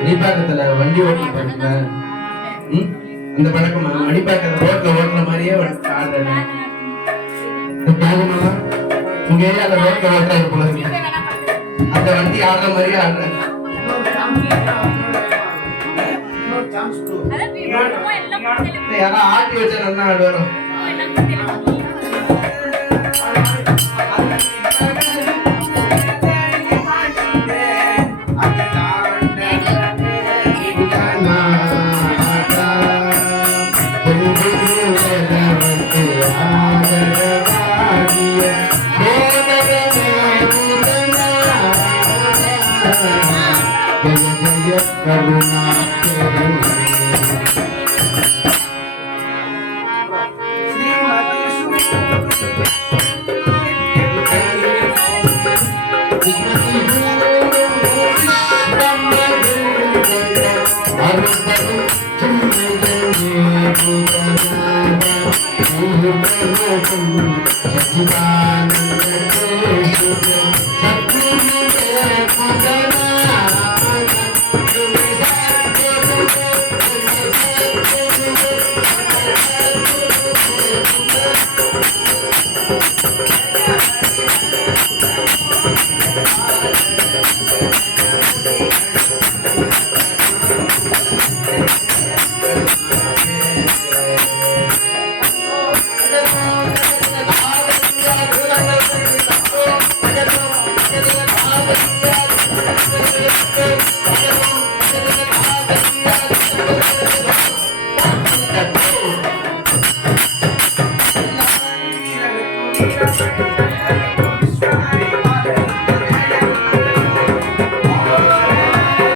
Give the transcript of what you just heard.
அடிப்பாக்கத்துல வண்டி ஓட்டுற பழக்கத்துல அந்த பழக்கம் அடிப்பாக்கத்துல ரோட்ல ஓட்டுற மாதிரியே ஆடுறேன். உங்க ஏரியால ரோட்ல ஓட்டுறது போல இருக்கு. அந்த வண்டி ஆடுற மாதிரியே ஆடுறேன். யாரா ஆட்டி வச்சா நல்லா ஆடுவாரோ. Thank you.